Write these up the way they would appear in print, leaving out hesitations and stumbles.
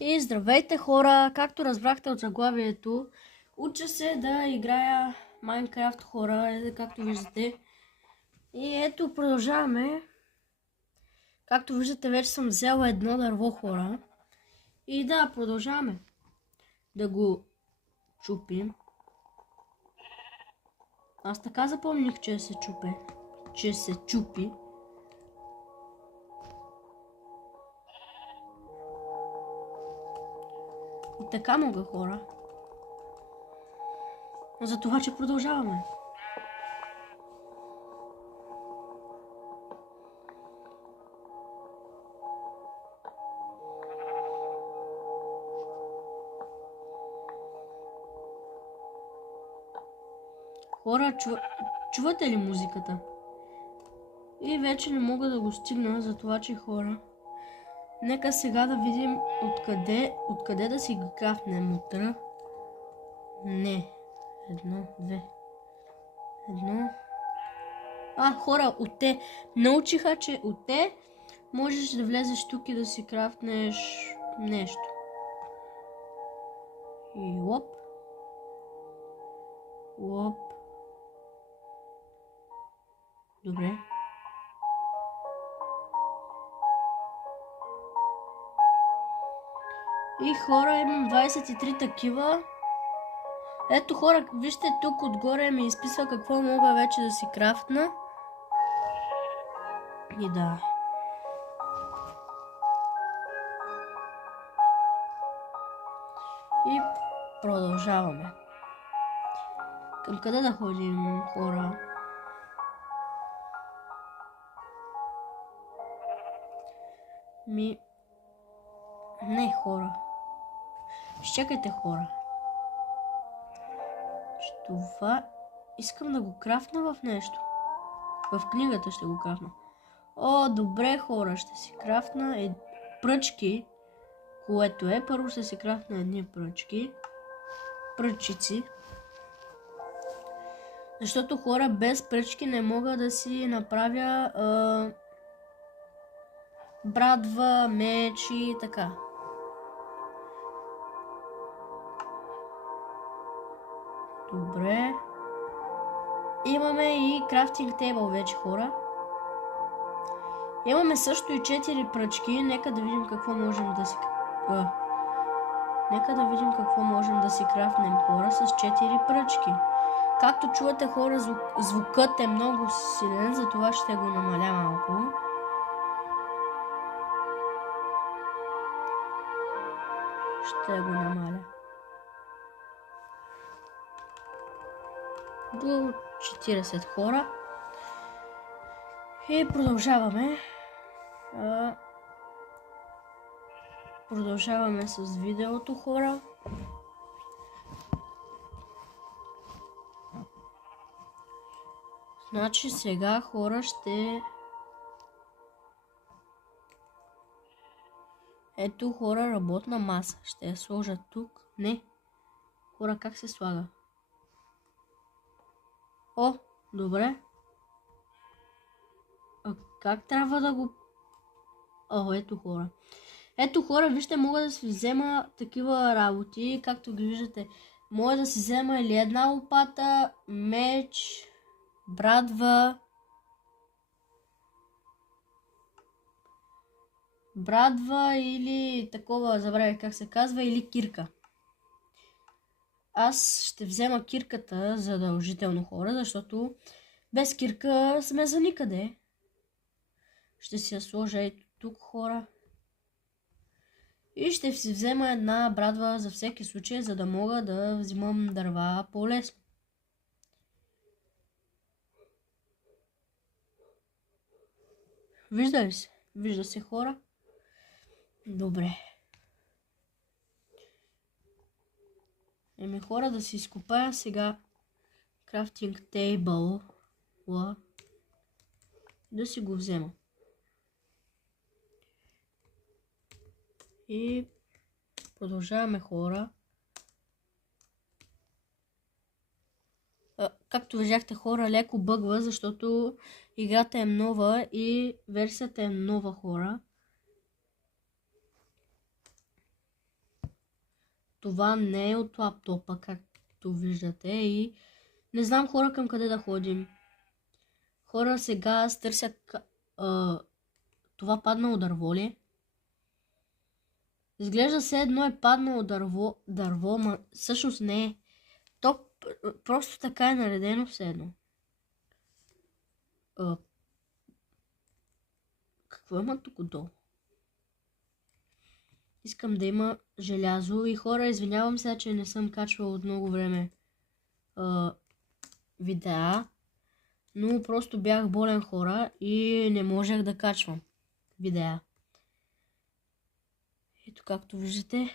И здравейте хора, както разбрахте от заглавието, уча се да играя Майнкрафт хора, както виждате. И ето продължаваме. Както виждате, вече съм взела едно дърво хора. И да, продължаваме да го чупим. Аз така запомних, че се чупи. И така мога хора. За това, че продължаваме. Хора, чувате ли музиката? И вече не мога да го стигна, за това, че хора. Нека сега да видим откъде да си ги крафнем. Утра. Не. Едно, две. Едно. Хора, от те. Научиха, че от те можеш да влезеш тук и да си крафтнеш нещо. И лоп. Лоп. Добре. И хора, имам 23 такива. Ето хора, вижте тук отгоре ми изписва какво мога вече да си крафтна. И да. И продължаваме. Към къде да ходим, хора? Не, хора. Изчакайте, хора. Това искам да го крафна в нещо. В книгата ще го крафна. О, добре, хора, ще си крафна пръчки, което е. Първо ще си крафна едни пръчки. Пръчици. Защото хора, без пръчки не мога да си направя брадва, меч и така. Добре. Имаме и крафтинг тейбъл вече, хора. Имаме също и 4 пръчки. Нека да видим какво можем да си... Нека да видим какво можем да си крафнем, хора, с 4 пръчки. Както чувате, хора, звукът е много силен, затова ще го намаля малко. Ще го намаля до 40 хора. И продължаваме. Продължаваме с видеото, хора. Значи сега, хора, ще... Ето, хора, работна маса. Ще я сложа тук. Не. Хора, как се слага? О, добре. Как трябва да го... Ето, хора. Ето, хора, вижте, мога да си взема такива работи, както ги виждате. Мога да си взема или една лопата, меч, брадва, или такова, забравя как се казва, или кирка. Аз ще взема кирката задължително, хора, защото без кирка сме за никъде. Ще си я сложа ето тук, хора. И ще си взема една брадва за всеки случай, за да мога да взимам дърва по-лесно. Вижда ли се? Вижда се, хора? Добре. Хора, да си изкопая сега крафтинг тейбъл. Да си го взема. И продължаваме, хора. Както виждахте, хора, леко бъгва, защото играта е нова и версията е нова, хора. това не е от лаптопа, както виждате, и не знам хора към къде да ходим. Хора, сега аз търся това паднало дърво ли? Изглежда все едно е паднало дърво, ма всъщност не е. То просто така е наредено все едно. Какво има тук долу? Искам да има желязо и хора, извинявам се, че не съм качвал от много време видеа, но просто бях болен хора и не можех да качвам видеа. Ето както виждате.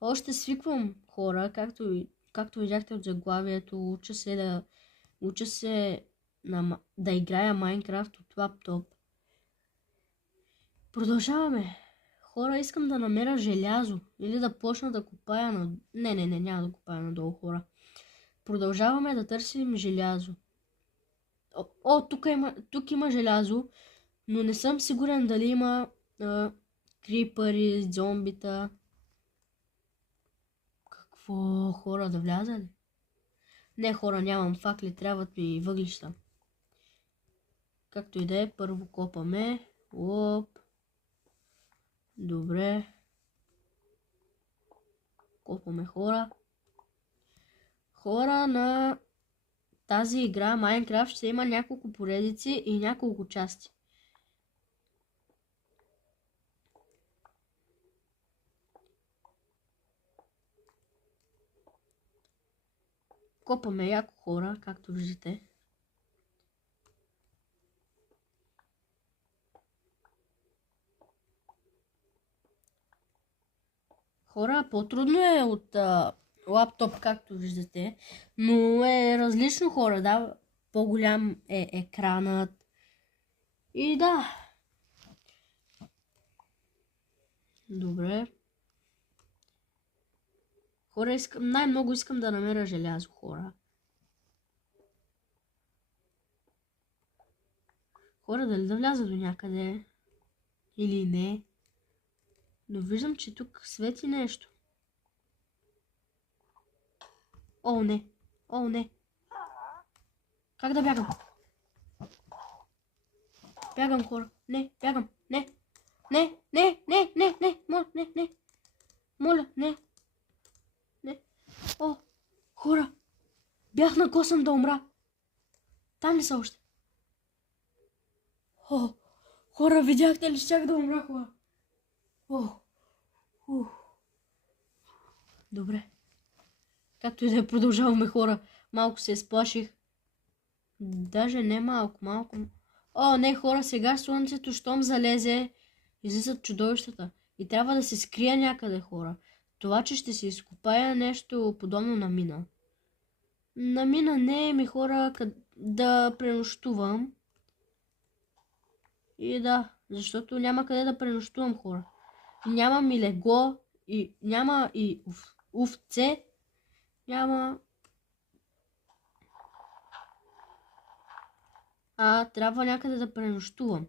Още свиквам хора, както видяхте от заглавието, уча се да играя Майнкрафт от лаптоп. Продължаваме. Хора, искам да намеря желязо или да почна да копая Не, няма да копая надолу, хора. Продължаваме да търсим желязо. Тук има желязо, но не съм сигурен дали има крипъри, зомбита. Какво, хора, да вляза ли? Не, хора, нямам факли, трябват ми въглища. Както и да е, първо копаме. Оп. Добре. Копаме хора. Хора, на тази игра Майнкрафт ще има няколко поредици и няколко части. Копаме яко хора, както виждате. Хора, по-трудно е от лаптоп, както виждате, но е различно хора, да. По-голям е екранът. И да. Добре. Хора, най-много искам да намеря желязо, хора. Хора, дали да вляза до някъде? Или не? Но виждам, че тук свети нещо. О, не. О, не. Как да бягам? Бягам, хора. Не, бягам. Не. Не. Моля, не. Моля, не. Не. О, хора. Бях на косъм да умра. Там ли са още? О, хора, видяхте ли, щях да умра, хора? О, добре. Както и да продължаваме, хора. Малко се изплаших. Даже не малко. О, не, хора, сега слънцето, щом залезе, излизат чудовищата. И трябва да се скрия някъде, хора. Това, че ще се изкопая нещо подобно на мина. На мина не е ми, хора, да пренощувам. И да, защото няма къде да пренощувам, хора. Няма ми легло, и няма и овце, няма... трябва някъде да пренощувам.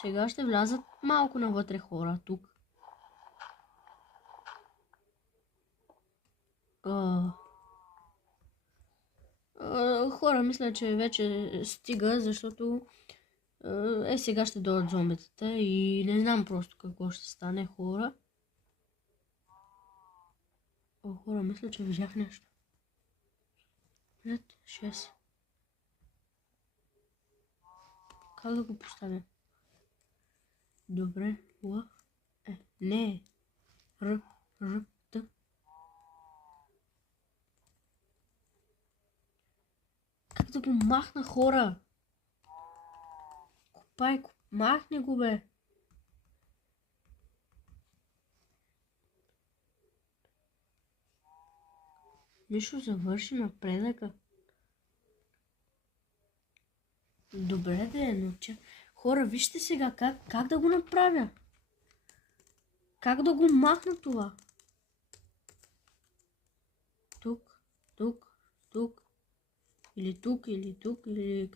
Сега ще влязат малко навътре хора тук. Хора, мисля, че вече стига, защото сега ще дойдат зомбитата и не знам просто какво ще стане, хора. Хора, мисля, че видях нещо. 5, 6. Как да го поставя? Добре. Не. Р, Т. Как да го махна, хора? Махни го, бе. Мишо, завърши напредъка. Добре, но хора, вижте сега как да го направя. Как да го махна това? Тук. Или тук, или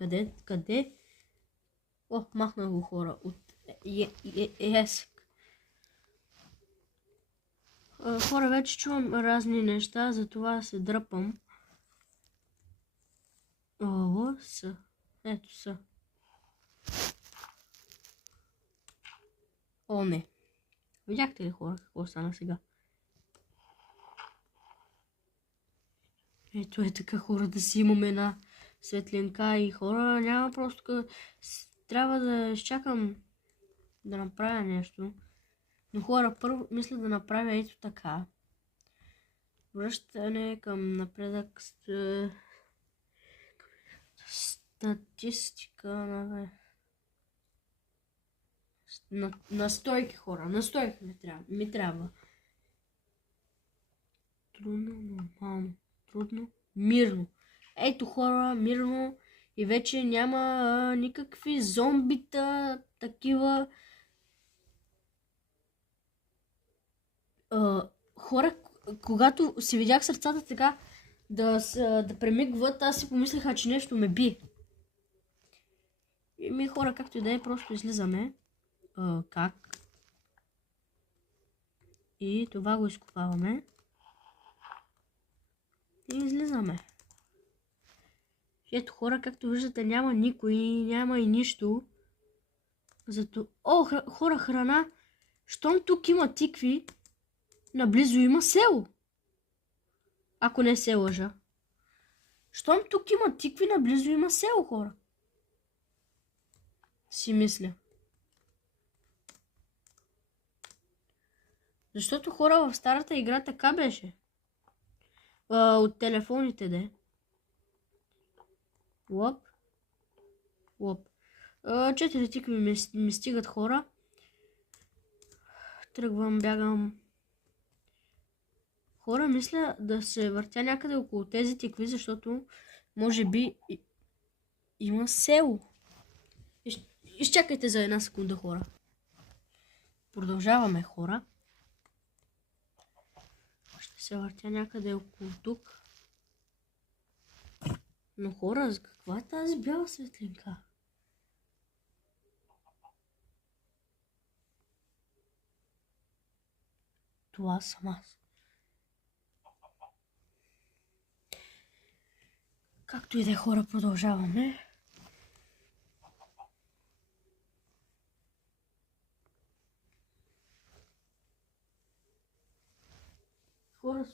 къде? О, махна го, хора. Yes. Хора, вече чувам разни неща, затова се дръпам. О, са. Ето са. О, не. Видяхте ли, хора, какво стана сега? Ето е така, хора, да си имаме една светлинка и хора, няма просто трябва да изчакам да направя нещо. Но хора, първо мисля да направя ето така. Връщане към напредък, статистика на настройки, хора. Настройки ми трябва. Трудно, нормално. Трудно, мирно. Ето, хора, мирно. И вече няма никакви зомбита, такива. Хора, когато си видях сърцата така да премигват, аз си помислеха, че нещо ме би. И ми, хора, както и да е, просто излизаме. Как? И това го изкопаваме. И излизаме. Ето, хора, както виждате, няма никой, няма и нищо. Зато... О, хора, храна! Щом тук има тикви, наблизо има село. Ако не се лъжа. Щом тук има тикви, наблизо има село, хора. Си мисля. Защото, хора, в старата игра така беше. От телефоните, де. Лоп. Лоп. 4 тикви ми стигат, хора. Тръгвам, бягам. Хора, мисля да се въртя някъде около тези тикви, защото може би има село. Изчакайте за една секунда, хора. Продължаваме, хора. Ще се въртя някъде около тук. Но, хора, за каква е тази бяла светлинка? Това съм аз. Както и да е, хора, продължаваме. Хора,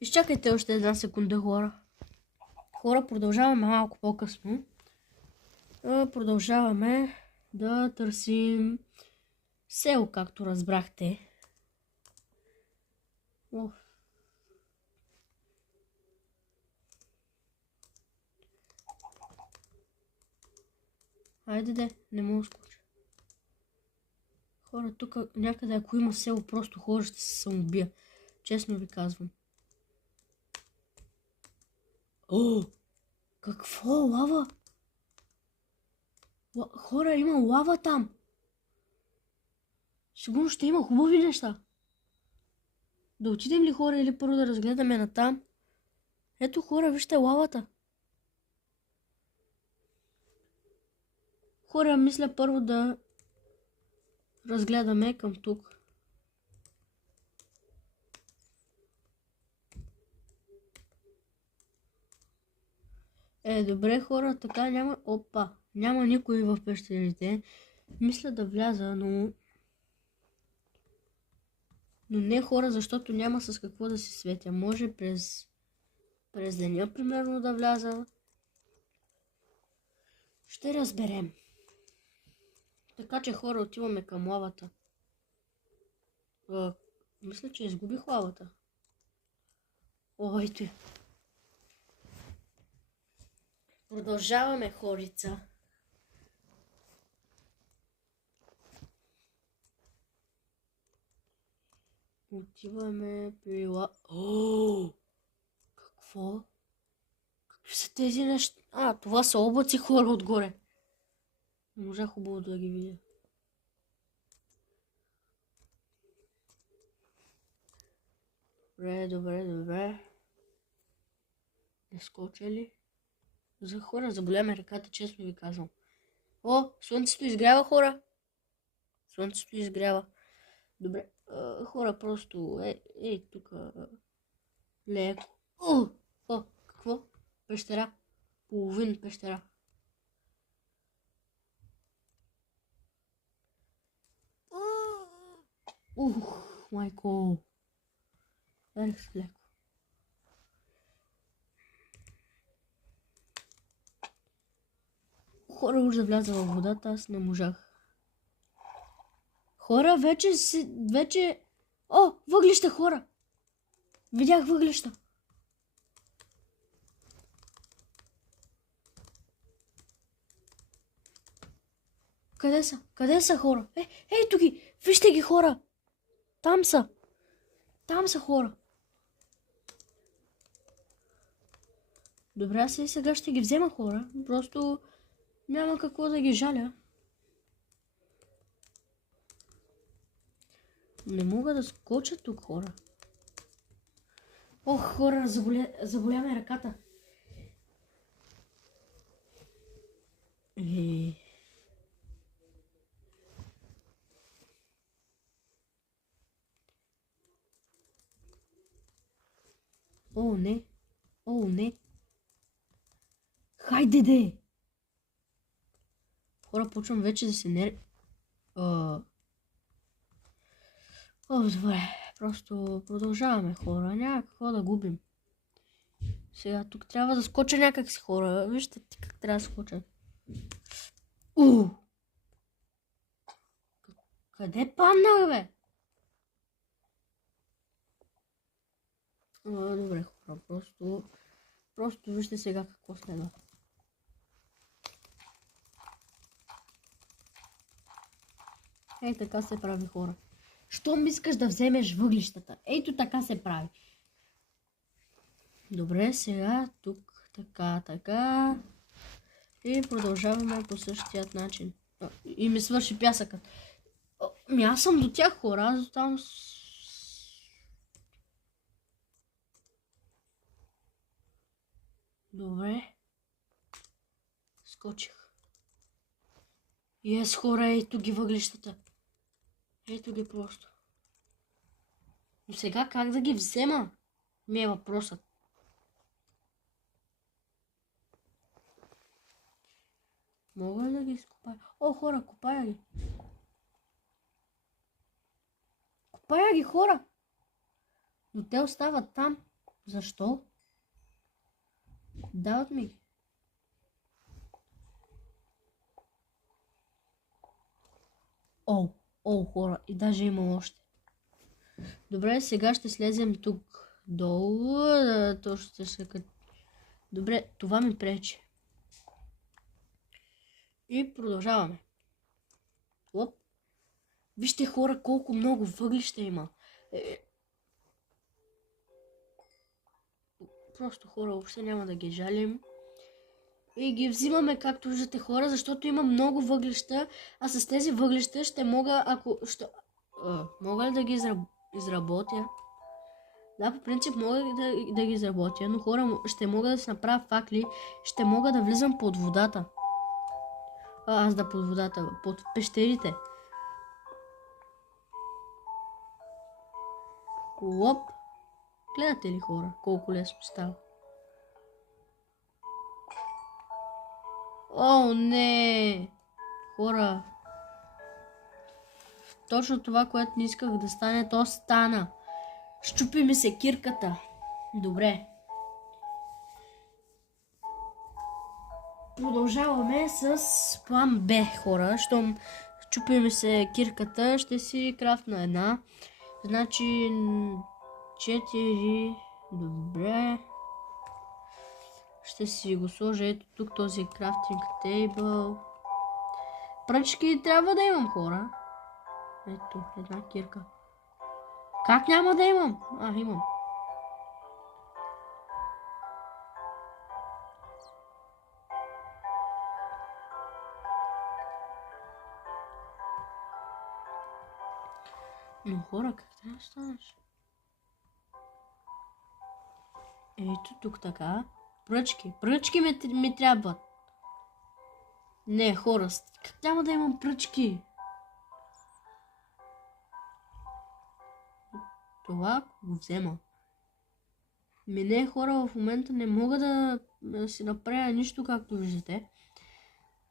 изчакайте още една секунда, хора. Хора, продължаваме малко по-късно. Продължаваме да търсим село, както разбрахте. Хайде де, не мога да скоча. Хора, тук някъде ако има село, просто хора ще се самоубия. Честно ви казвам. О! Какво? Лава? Хора, има лава там. Сигурно ще има хубави неща. Да отидем ли, хора, или първо да разгледаме натам? Ето, хора, вижте лавата. Хора, мисля първо да разгледаме към тук. Добре, хора, така няма... Опа, няма никой в пещерите. Мисля да вляза, но не, хора, защото няма с какво да се светя. Може през деня, примерно, да вляза. Ще разберем. Така че, хора, отиваме към лавата. Мисля, че изгубих лавата. Ето е. Продължаваме, хорица. Отиваме при О! Какво? Какви са тези неща? Това са облаци, хора, отгоре. Не можа хубаво да ги видя. Добре. Не скоча ли? За хора, заболя ме ръката, честно ви казвам. О, слънцето изгрява, хора. Слънцето изгрява. Добре, хора, просто тук леко. О, какво? Пещера. Половин пещера. Майко. Ярих с леко. Хора, уж да вляза във водата, аз не можах. Хора, вече... О, въглища, хора! Видях въглища. Къде са? Къде са, хора? Ето ги! Вижте ги, хора! Там са! Там са, хора! Добре, аз и сега ще ги взема, хора. Просто няма какво да ги жаля. Не мога да скоча тук, хора. Ох, хора, заболя ме ръката. О, не. О, не. Хайде, де! Хора, почвам вече да се добре. Просто продължаваме, хора. Няма какво да губим. Сега тук трябва да скоча някак си, хора. Вижте как трябва да скоча. Къде паднах, бе? Добре, хора. Просто вижте сега какво следва. Ей, така се прави, хора. Щом искаш да вземеш въглищата? Ето така се прави. Добре, сега тук така. И продължаваме по същият начин. И ми свърши пясъкът. Аз съм до тях, хора. Аз там... Добре. Скочих. Хора, ето ги въглищата. Ето ги просто. Но сега как да ги взема? Ми е въпросът. Мога ли да ги изкопая? О, хора, копая ги. Копая ги, хора! Но те остават там. Защо? Дават ми ги. О, хора, и даже има още. Добре, сега ще слезем тук долу. Добре, това ми пречи. И продължаваме. Оп. Вижте, хора, колко много въглища има. Просто, хора, въобще няма да ги жалим. И ги взимаме, както виждате, хора, защото има много въглища, а с тези въглища ще мога, мога ли да ги изработя? Да, по принцип мога да ги изработя, но хора, ще мога да си направя факли, ще мога да влизам под водата. Под водата, под пещерите. Лоп. Гледате ли, хора, колко лесно става? О, не! Хора. Точно това, което не исках да стане, то стана. Щупи ми се кирката. Добре. Продължаваме с план Б, хора. Щом щупи ми се кирката, ще си крафтна една. Значи 4. Добре. Ще си го сложа ето тук, този крафтинг тейбъл. Пръчки трябва да имам, хора. Ето, една кирка. Как няма да имам? Имам. Но, хора, как трябва да станеш? Ето тук така. Пръчки. Пръчки ми трябват. Не, хора, как няма да имам пръчки? Това го взема. Не, хора, в момента не мога да си направя нищо, както виждате.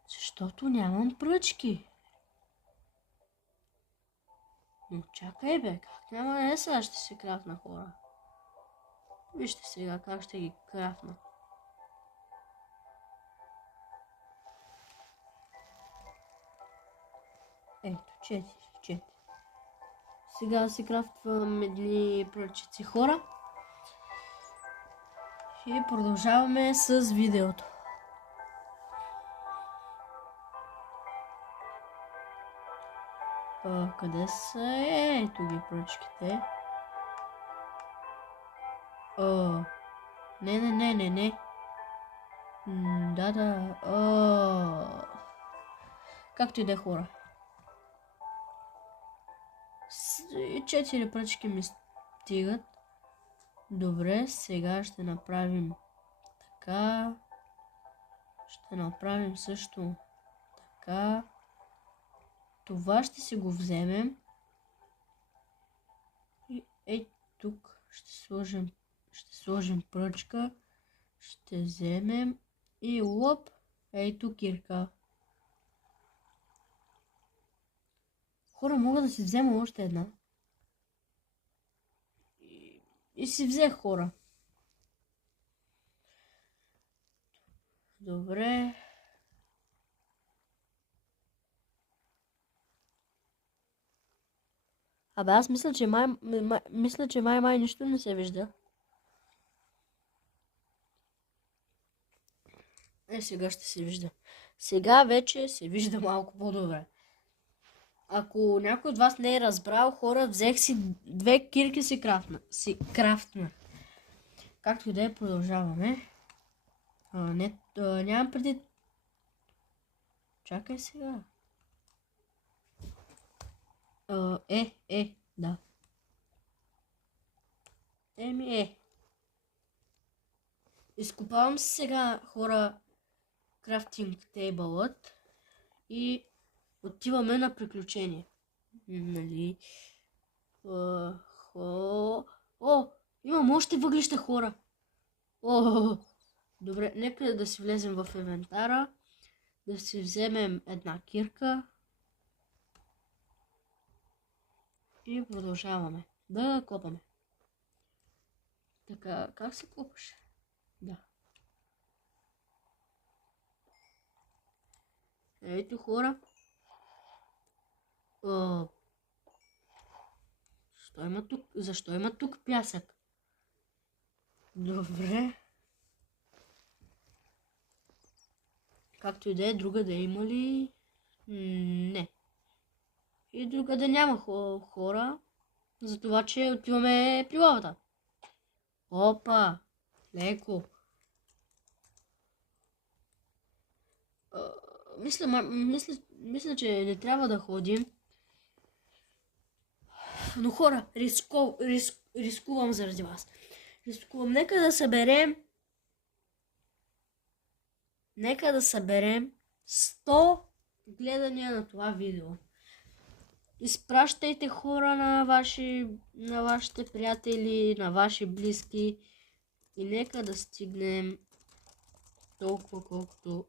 Защото нямам пръчки. Но чакай бе, как няма сега ще се крафна, хора. Вижте сега как ще ги крафна. Ето, 4. Сега си крафтвам едни пръчици, хора. И продължаваме с видеото. Къде са? Ето ги пръчките. Не. Да. Както и да е, хора. 4 пръчки ми стигат. Добре, сега ще направим така. Ще направим също така. Това ще си го вземем. И ей тук ще сложим пръчка. Ще вземем и лоп. Ей тук кирка. Хора, мога да си взема още една. И си взех, хора. Добре. Абе, аз мисля, че май нищо не се вижда. Сега ще се вижда. Сега вече се вижда малко по-добре. Ако някой от вас не е разбрал, хора, взех си 2 кирки си крафтна. Както и да е, продължаваме. Нямам преди... Чакай сега. Да. Изкопавам се сега, хора, крафтинг тейбълът и отиваме на приключение. Нали? Имам още въглища, хора. Добре, нека да си влезем в инвентара, да си вземем една кирка и продължаваме да копаме. Така, как се копаш? Да. Ето, хора. Защо има тук пясък? Добре. Както и да е, друга да има ли? Не. И друга да няма хора. За това, че отиваме при лавата. Опа! Леко. Мисля, че не трябва да ходим. Но хора, рискувам заради вас. Нека да съберем 100 гледания на това видео. Изпращайте, хора, на вашите приятели, на ваши близки и нека да стигнем толкова колкото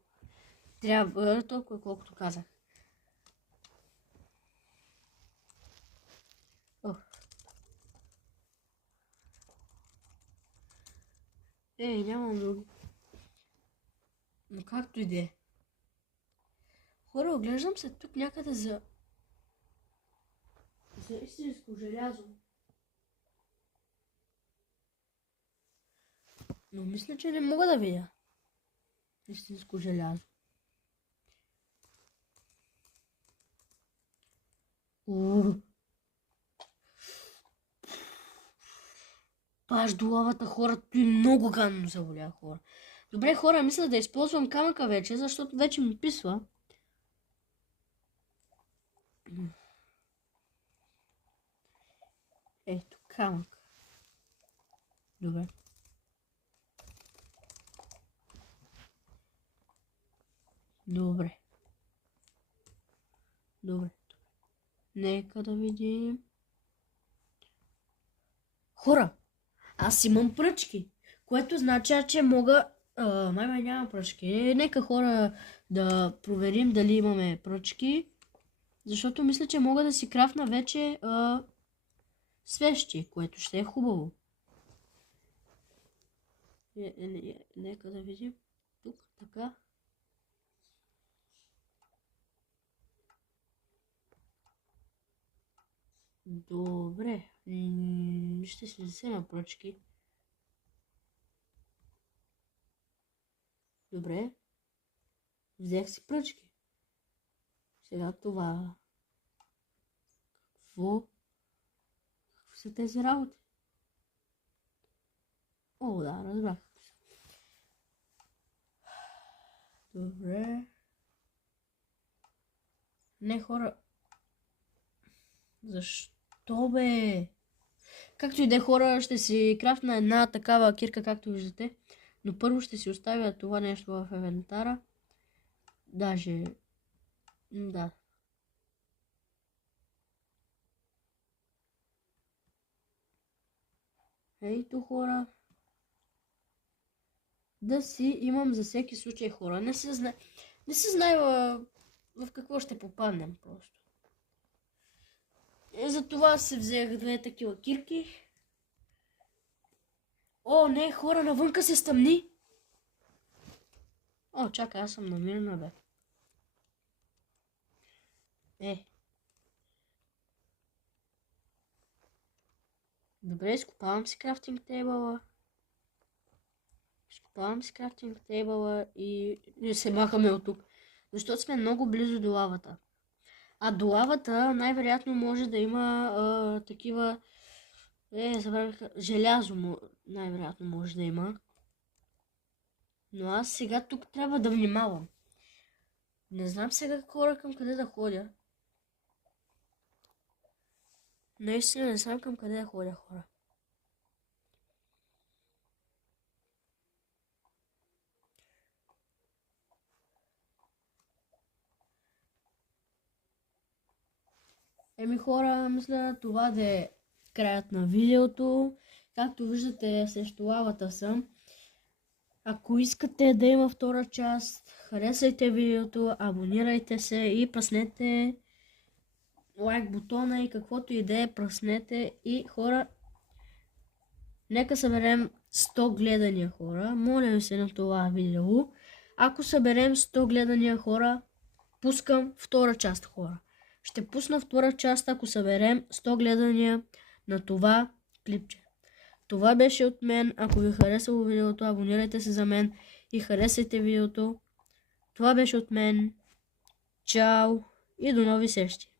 трябва, толкова колкото казах. Нямам други. Но както и да е. Хора, оглеждам се тук някъде за истинско желязо. Но мисля, че не мога да видя истинско желязо. Паш до лавата, хора, той много гадно заболя, хора. Добре, хора, мисля да използвам камъка вече, защото вече ми писва. Ето, камък. Добре. Добре. Добре. Нека да видим. Хора, аз имам пръчки, което значи, че мога... май няма пръчки. Нека хора да проверим дали имаме пръчки. Защото мисля, че мога да си крафна вече свещи, което ще е хубаво. Нека да видим. Тук, така. Добре. Ще си взема пръчки. Добре. Взех си пръчки. Сега това... Какво са тези работи? О, да, разбрах. Добре. Не, хора. Защо, бе? Както и да е, хора, ще си крафтна една такава кирка, както виждате. Но първо ще си оставя това нещо в инвентара. Даже... Да. Ейто, хора. Да си имам за всеки случай, хора. Не се знае в какво ще попаднем просто. За това се взех две такива кирки. О, не, хора, навънка се стъмни. О, чакай, аз съм намирана, бе. Добре, изкопавам си крафтинг тейбъла. И се махаме от тук. Защото сме много близо до лавата. А до лавата най-вероятно може да има такива... желязо най-вероятно може да има. Но аз сега тук трябва да внимавам. Не знам сега хора към къде да ходя. Наистина не знам към къде да ходя, хора. Хора, мисля това да е краят на видеото. Както виждате, срещу лавата съм. Ако искате да има втора част, харесайте видеото, абонирайте се и пръснете лайк бутона и каквото и да е, пръснете. И хора, нека съберем 100 гледания, хора. Моля ви се на това видео. Ако съберем 100 гледания, хора, пускам втора част, хора. Ще пусна втора част, ако съберем 100 гледания на това клипче. Това беше от мен. Ако ви харесало видеото, абонирайте се за мен и харесайте видеото. Това беше от мен. Чао и до нови срещи.